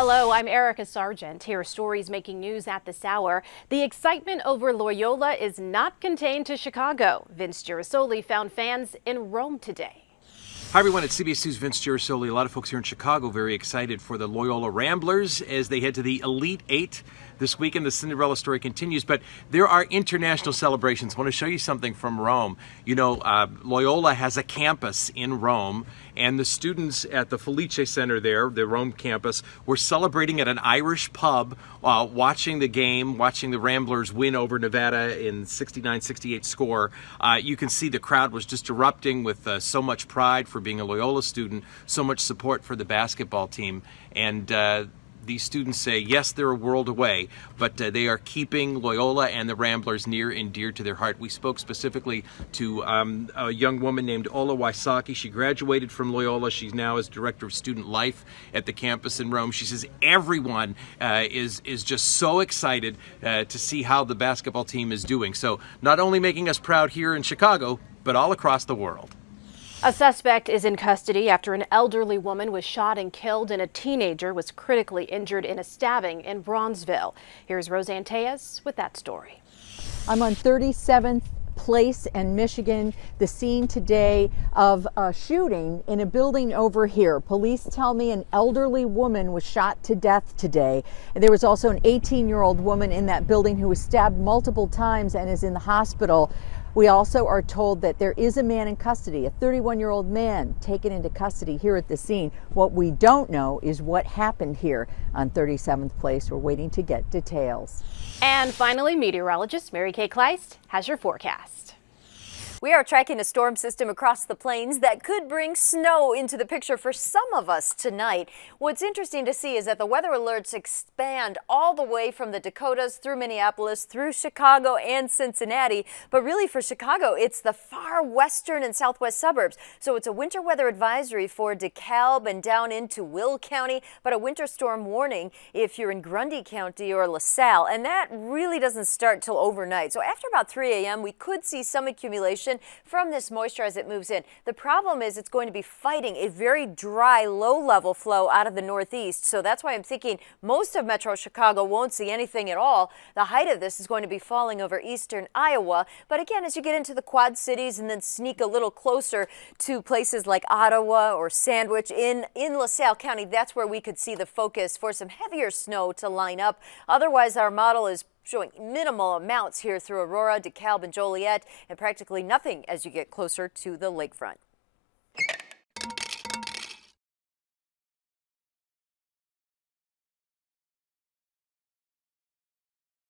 Hello, I'm Erica Sargent. Here are stories making news at this hour. The excitement over Loyola is not contained to Chicago. Vince Girasoli found fans in Rome today. Hi everyone, it's CBS 2's Vince Girasoli. A lot of folks here in Chicago very excited for the Loyola Ramblers as they head to the Elite Eight this weekend. The Cinderella story continues, but there are international celebrations. I want to show you something from Rome. You know, Loyola has a campus in Rome, and the students at the Felice Center there, the Rome campus, were celebrating at an Irish pub, watching the game, watching the Ramblers win over Nevada in 69-68 score. You can see the crowd was just erupting with so much pride for being a Loyola student, so much support for the basketball team. And these students say, yes, they're a world away, but they are keeping Loyola and the Ramblers near and dear to their heart. We spoke specifically to a young woman named Ola Wysocki. She graduated from Loyola. She's now as Director of Student Life at the campus in Rome. She says everyone is just so excited to see how the basketball team is doing. So not only making us proud here in Chicago, but all across the world. A suspect is in custody after an elderly woman was shot and killed and a teenager was critically injured in a stabbing in Bronzeville. Here's Roseanne Tejas with that story. I'm on 37th Place and Michigan, the scene today of a shooting in a building over here. Police tell me an elderly woman was shot to death today. And there was also an 18-year-old woman in that building who was stabbed multiple times and is in the hospital. We also are told that there is a man in custody, a 31-year-old man taken into custody here at the scene. What we don't know is what happened here on 37th Place. We're waiting to get details. And finally, meteorologist Mary Kay Kleist has your forecast. We are tracking a storm system across the plains that could bring snow into the picture for some of us tonight. What's interesting to see is that the weather alerts expand all the way from the Dakotas through Minneapolis, through Chicago and Cincinnati. But really for Chicago, it's the far western and southwest suburbs. So it's a winter weather advisory for DeKalb and down into Will County, but a winter storm warning if you're in Grundy County or LaSalle. And that really doesn't start till overnight. So after about 3 a.m., we could see some accumulation from this moisture as it moves in. The problem is it's going to be fighting a very dry, low-level flow out of the northeast. So that's why I'm thinking most of metro Chicago won't see anything at all. The height of this is going to be falling over eastern Iowa. But again, as you get into the Quad Cities and then sneak a little closer to places like Ottawa or Sandwich in LaSalle County, that's where we could see the focus for some heavier snow to line up. Otherwise, our model is showing minimal amounts here through Aurora, DeKalb, and Joliet, and practically nothing as you get closer to the lakefront.